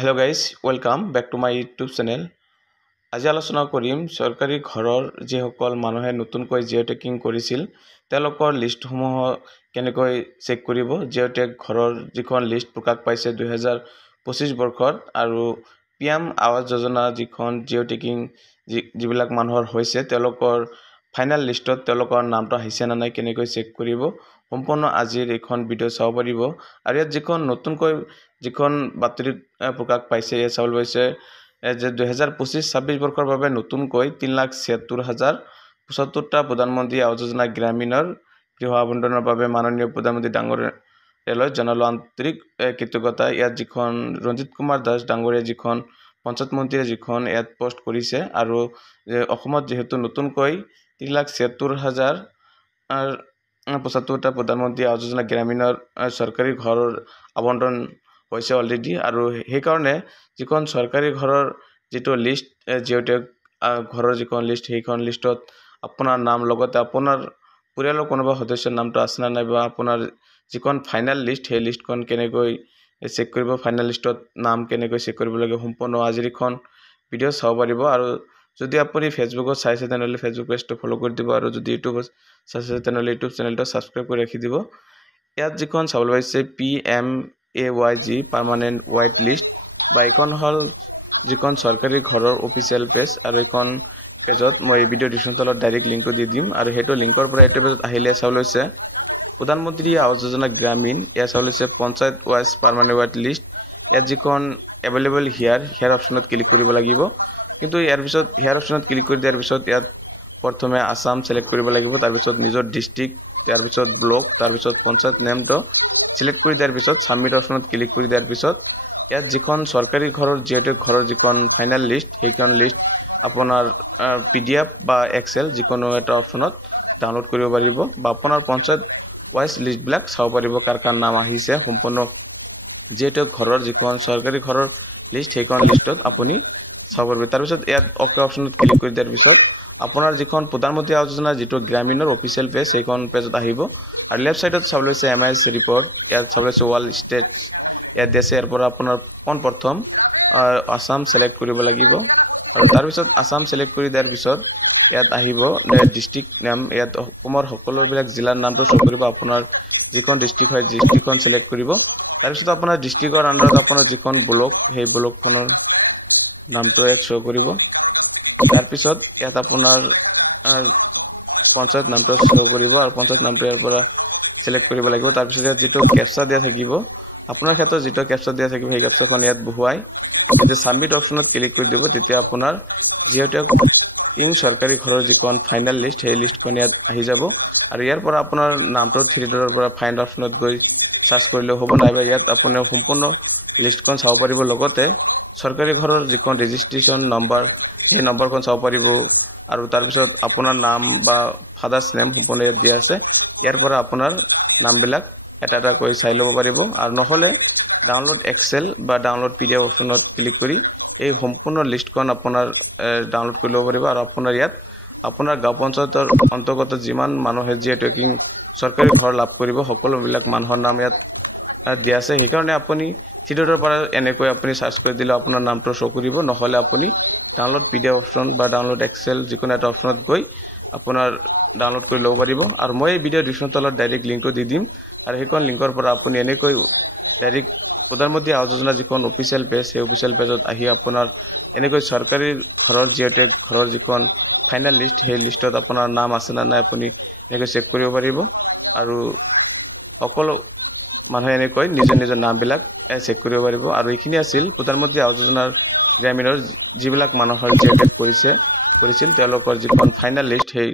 Hello guys, welcome back to my YouTube channel. আজি আলোচনা কৰিম সৰকাৰি ঘৰৰ যেসকল মানুহে নতুনকৈ জিঅ'টেকিং কৰিছিল তেওঁলোকৰ লিষ্টসমূহ কেনেকৈ চেক কৰিব। জিঅ'টেক ঘৰৰ যিখন লিষ্ট প্ৰকাশ পাইছে 2025 বৰ্ষত আৰু পিএম আৱাস যোজনা যিখন জিঅ'টেকিং যিবিলাক মানুহৰ হৈছে তেওঁলোকৰ ফাইনাল লিষ্টত তেওঁলোকৰ নামটো আহিছে না নাই কেনেকৈ চেক কৰিব সম্পূৰ্ণ আজিৰ এইখন ভিডিঅ' চাব পাৰিব। আৰু ইয়াত যিখন নতুনকৈ যিখন বাতৰি প্ৰকাশ পাইছে ইয়াত চাবলৈ পাইছে যে 2025-26 বৰ্ষৰ বাবে নতুনকৈ 3,76,075টা প্ৰধানমন্ত্ৰী আৱাস যোজনা গ্ৰামীণৰ গৃহ আবণ্টনৰ বাবে মাননীয় প্ৰধানমন্ত্ৰী ডাঙৰীয়ালৈ জনালো আন্তৰিক কৃতজ্ঞতা। ইয়াত যিখন ৰঞ্জিত কুমাৰ দাস ডাঙৰীয়া যিখন পঞ্চায়ত মন্ত্ৰীয়ে যিখন ইয়াত পোষ্ট কৰিছে আৰু অসমত যেহেতু নতুনকৈ 3,76,075টা প্ৰধানমন্ত্ৰী আৱাস যোজনা গ্ৰামীণৰ চৰকাৰী ঘৰৰ আবণ্টন হৈছে অলৰেডি আৰু সেইকাৰণে যিখন চৰকাৰী ঘৰৰ যেটো লিষ্ট জিঅ'টেক ঘৰৰ যিখন লিষ্ট সেইখন লিষ্টত আপোনাৰ নাম লগতে আপোনাৰ পৰিয়ালৰ কোনোবা সদস্যৰ নামটো আছে না নাই বা আপোনাৰ যিখন ফাইনাল লিষ্ট সেই লিষ্টখন কেনেকৈ চেক কৰিব ফাইনাল লিষ্টত নাম কেনেকৈ চেক কৰিব লাগে সম্পূৰ্ণ আজিৰ এখন ভিডিঅ' চাব পাৰিব। আৰু যদি আপুনি ফেসবুকত চাইছে তেনেহলে ফেসবুক পেজটো ফলো কৰি দিব আৰু যদি ইউটিউবত চাইছে তেনেহলে ইউটিউব চেনেলটো সাবস্ক্ৰাইব কৰি ৰাখি দিব। ইয়াত যিখন চাবলৈ পাইছে PMAYG পাৰ্মানেন্ট হোৱাইট লিষ্ট বা এখন হল যিখন চৰকাৰী ঘৰৰ অফিচিয়েল পেজ আৰু এখন পেজত মই ভিডিঅ' ডিসক্ৰিপচন তলত ডাইৰেক্ট লিংকটো দি দিম আৰু হেটো লিংকৰ পৰা এইটো পেজত আহিলে চাবলৈ পাইছে প্ৰধানমন্ত্ৰী আৱাস যোজনা গ্ৰামীণ ইয়াত চাবলৈ পাইছে panchayat wise permanent white list. ইয়াত যিখন এভেইলেবল হিয়াৰ অপচনত ক্লিক কৰিব লাগিব, কিন্তু ইয়াৰ পিছত হিয়াৰ অপচনত ক্লিক কৰি দিয়াৰ পিছত ইয়াত প্ৰথমে আসাম সিলেক্ট কৰিব লাগিব, তাৰ পিছত নিজৰ ডিস্ট্ৰিক্ট, তাৰ পিছত ব্লক, তাৰ পিছত পঞ্চায়ত নেমটো সিলেক্ট কৰি দিয়াৰ পিছত সাবমিট অপচনত ক্লিক কৰি দিয়াৰ পিছত ইয়াত যিখন চৰকাৰী ঘৰৰ জিঅ'টেক ঘৰৰ যিখন ফাইনাল লিষ্ট সেইখন লিষ্ট আপোনাৰ PDF বা এক্সেল যিকোনো এটা অপচনত ডাউনলোড কৰিব পাৰিব বা আপোনাৰ পঞ্চায়ত ওয়াইজ লিষ্ট বিলাক চাব পাৰিব কাৰ কাৰ নাম আহিছে সম্পূৰ্ণ জিঅ'টেক ঘৰৰ যিখন চৰকাৰী ঘৰৰ লিষ্ট সেইখন লিষ্টত আপুনি চাব পাৰিব। তাৰ পিছত ইয়াত অকে অপচনত ক্লিক কৰি দিয়াৰ পিছত আপোনাৰ যিখন প্ৰধানমন্ত্ৰী আৱাস যোজনা যেটো গ্ৰামীণৰ অফিচিয়েল পেজ সেইখন পেজত আহিব আৰু লেফট সাইডত চাবলৈ আছে MIS ৰিপৰ্ট ইয়াত চাবলৈ আছে ওয়াল ষ্টেটছ ইয়াত দেশে ইয়াৰ পৰা আপোনাৰ প্ৰথম আসাম সিলেক্ট কৰিব লাগিব আৰু তাৰ পিছত আসাম সিলেক্ট কৰি দিয়াৰ পিছত ইয়াত আহিব ডিস্ট্ৰিক্ট নাম ইয়াত অসমৰ সকলোবিলাক জিলাৰ নামটো শো কৰিব আপোনাৰ যিখন ডিস্ট্ৰিক্ট হয় ডিস্ট্ৰিক্টখন সিলেক্ট কৰিব তাৰ পিছত আপোনাৰ ডিস্ট্ৰিক্টৰ আন্ডাৰত আপোনাৰ যিখন ব্লক সেই ব্লকখনৰ নামটো ইয়াত শো কৰিব তাৰ পিছত ইয়াত আপোনাৰ পঞ্চায়ত নামটো শো কৰিব আৰু পঞ্চায়ত নামটো ইয়াৰ পৰা সিলেক্ট কৰিব লাগিব। তাৰ পিছত ইয়াত যেটো ক্যাপচা দিয়া থাকিব আপোনাৰ ক্ষেত্ৰত যেটো ক্যাপচা দিয়া থাকিব সেই ক্যাপচাখন ইয়াত বহুৱাই যে সাবমিট অপচনত ক্লিক কৰি দিব তেতিয়া আপোনাৰ জিঅ'টেক চৰকাৰী ঘৰৰ যিখন ফাইনাল লিষ্ট সেই লিষ্টখন ইয়াত আহি যাব আৰু ইয়াৰ পৰা আপোনাৰ নামটো 3 ডটৰ পৰা ফাইণ্ড অপচনত গৈ সাৰ্চ কৰিলে হ'ব নাইবা ইয়াত আপুনি সম্পূৰ্ণ লিষ্টখন চাব পাৰিব লগতে চৰকাৰী ঘৰৰ যিখন ৰেজিষ্ট্ৰেচন নম্বৰ সেই নম্বৰখন চাব পাৰিব আৰু তাৰ পিছত আপোনাৰ নাম বা ফাদাৰ্স নেম সম্পূৰ্ণ ইয়াত দিয়া আছে ইয়াৰ পৰা আপোনাৰ নামবিলাক এটা এটা কৈ চাই ল'ব পাৰিব আৰু নহলে ডাউনলোড এক্সেল বা ডাউনলোড PDF অপচনত ক্লিক কৰি এই সম্পূৰ্ণ লিষ্টখন আপোনাৰ ডাউনলোড কৰি ল'ব পাৰিব আৰু আপোনাৰ ইয়াত আপোনাৰ গাঁও পঞ্চায়তৰ অন্তৰ্গত যিমান মানুহে জিঅ'টেকিং চৰকাৰী ঘৰ লাভ কৰিব সকলোবিলাক মানুহৰ নাম ইয়াত দিয়া আছে সেইকাৰণে আপুনি থিয়েটাৰৰ পৰা এনেকৈ আপুনি সাৰ্চ কৰি দিলে আপোনাৰ নামটো শো কৰিব নহলে আপুনি ডাউনলোড PDF অপচন বা ডাউনলোড এক্সেল যিকোনো এটা অপচনত গৈ আপোনাৰ ডাউনলোড কৰি ল'ব পাৰিব আৰু মই এই ভিডিঅ' ডিসক্ৰিপচন তলত ডাইৰেক্ট লিংকটো দি দিম আৰু সেইখন লিংকৰ পৰা আপুনি এনেকৈ ডাইৰেক্ট প্ৰধানমন্ত্ৰী আৱাস যোজনা যিখন অফিচিয়েল পেজ সেই অফিচিয়েল পেজত আহি আপোনাৰ এনেকৈ চৰকাৰী ঘৰৰ জিঅ'টেক ঘৰৰ যিখন ফাইনাল লিষ্ট সেই লিষ্টত আপোনাৰ নাম আছে না নাই আপুনি এনেকৈ চেক কৰিব পাৰিব আৰু সকলো মানুহে এনেকৈ নিজৰ নামবিলাক চেক কৰিব পাৰিব। আৰু এইখিনি আছিল প্ৰধানমন্ত্ৰী আৱাস যোজনাৰ গ্ৰামীণৰ যিবিলাক মানুহৰ জিঅ'টেক কৰিছিল তেওঁলোকৰ যিখন ফাইনাল লিষ্ট সেই